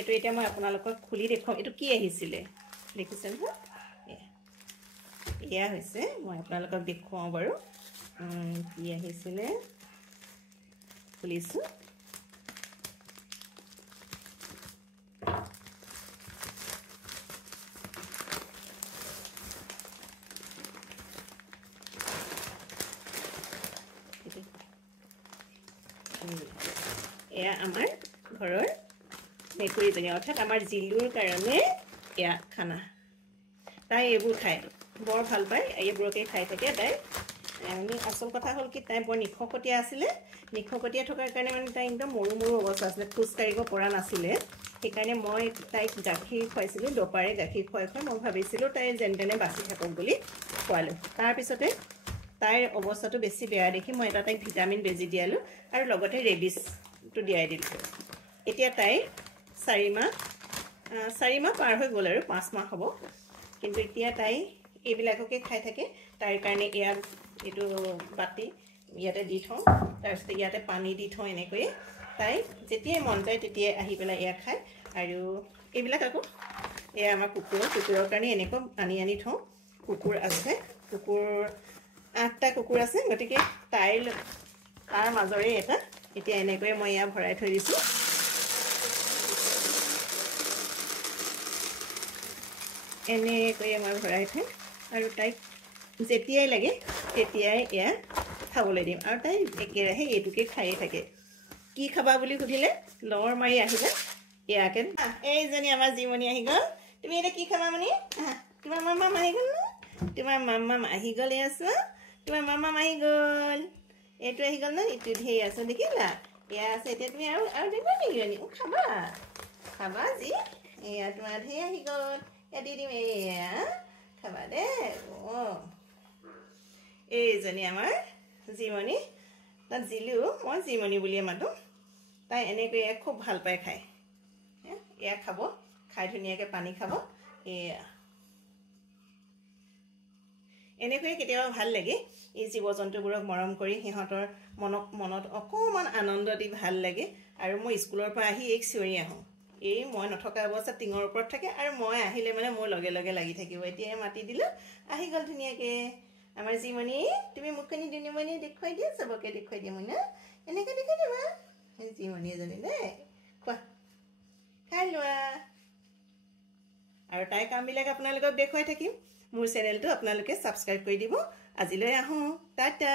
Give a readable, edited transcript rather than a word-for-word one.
এটো এটা মই আপোনালোকক খুলি দেখুৱাম এটো কি আহিছিলে দেখিছেন না এয়া হৈছে মই আপোনালোকক দেখুৱাম বাৰু কি আহিছিলে খুলিছো এয়া আমাৰ ঘৰৰ মেকুৰীজনী অৰ্থাৎ আমাৰ জিলুৰ কাৰণে এয়া খানা তাই এইবোৰ খায় বৰ ভাল পায় এইবোৰকে খাই থাকে তাই আসল কথা হ'ল কি তাই বৰ নিখকটীয়া আছিলে নিখকটীয়া থকাৰ কাৰণে মানে তাই একদম মৰু মৰু অৱস্থা আছিলে খোজ কাঢ়িব পৰা নাছিলে সেইকাৰণে মই তাইক গাখীৰ খুৱাইছিলোঁ দপাৰে গাখীৰ খুৱাই মই ভাবিছিলোঁ তাই যেন তেনে বাচি থাকক বুলি খোৱালোঁ তাৰপিছতে তাইৰ অৱস্থাটো বেছি বেয়া দেখি মই এটা তাইক ভিটামিন বেজি দিয়ালোঁ আৰু লগতে ৰেবিছটো দিয়াই দিলোঁ এতিয়া তাই 4 মাহ পাৰ হৈ গ'ল আৰু 5 মাহ হ'ব কিন্তু এতিয়া তাই এইবিলাককে খাই থাকে তাৰ কাৰণে এয়া এটো বাটি ইয়াতে দি থওঁ তাৰপিছত ইয়াতে পানী দি থওঁ এনেকৈ তাই যেতিয়াই মন যায় তেতিয়াই আহি পেলাই এয়া খায় আৰু এইবিলাক আকৌ এয়া আমাৰ কুকুৰৰ কাৰণে এনেকৈ আনি থওঁ কুকুৰ আছে কুকুৰ 8টা কুকুৰ আছে গতিকে তাৰ মাজৰে এটা এতিয়া এনেকৈ মই ইয়া ভৰাই থৈ দিছোঁ এনেকৈ মই ভৰাই থৈ আৰু তাইক যেতিয়াই লাগে তেতিয়াই এয়া খাবলৈ দিম আৰু তাই একেৰাহে এইটোকে খাইয়ে থাকে কি খাবা বুলি সুধিলে লৰ মাৰি আহিলে ইয়াকে এইজনী আমাৰ জীমনি আহি গ'ল তুমি এটা কি খাবা মানে তোমাৰ মামা আহি গ'ল না তোমাৰ মামা আহি গ'ল এয়া তোমাৰ মামা আহি গ'ল এইটো আহি গ'ল না ইটো ধেই আছে দেখিলা এয়া আছে এতিয়া তুমি আৰু দিবা নেকি খাবা যি এয়া তোমাৰ ধেই আহি গ'ল এয়া দি দিম এয়া খাবা দে এইজনী আমাৰ জীমনি তাত জিলু মই জীমনি বুলিয়ে মাতো তাই এনেকৈ খুব ভাল পায় খায় এয়া খাব খাই ধুনীয়াকৈ পানী খাব এয়া এনেকৈ কেতিয়াবা ভাল লাগে এই জীৱ জন্তুবোৰক মৰম কৰি সিহঁতৰ মনত অকমান আনন্দ দি ভাল লাগে আৰু মই স্কুলৰ পৰা আহি এক চিঞৰি আহোঁ এই মই নথকা অৱস্থাত টিঙৰ ওপৰত থাকে আৰু মই আহিলে মানে মোৰ লগে লগে লাগি থাকিব এতিয়া মাতি দিলোঁ আহি গ'ল ধুনীয়াকৈ আমাৰ জীমনি তুমি মুখনি দুনিমনি দেখুৱাই দিয়া চবকে দেখুৱাই দিয়া মই না এনেকৈ দেখুৱাই দিবা জীমনি এজনী দেই খোৱা খাই লোৱা আৰু তাইৰ কামবিলাক আপোনালোকক দেখুৱাই থাকিম মোৰ চেনেলটো আপোনালোকে সাবস্ক্ৰাইব কৰি দিব আজিলৈ আহোঁ টাটা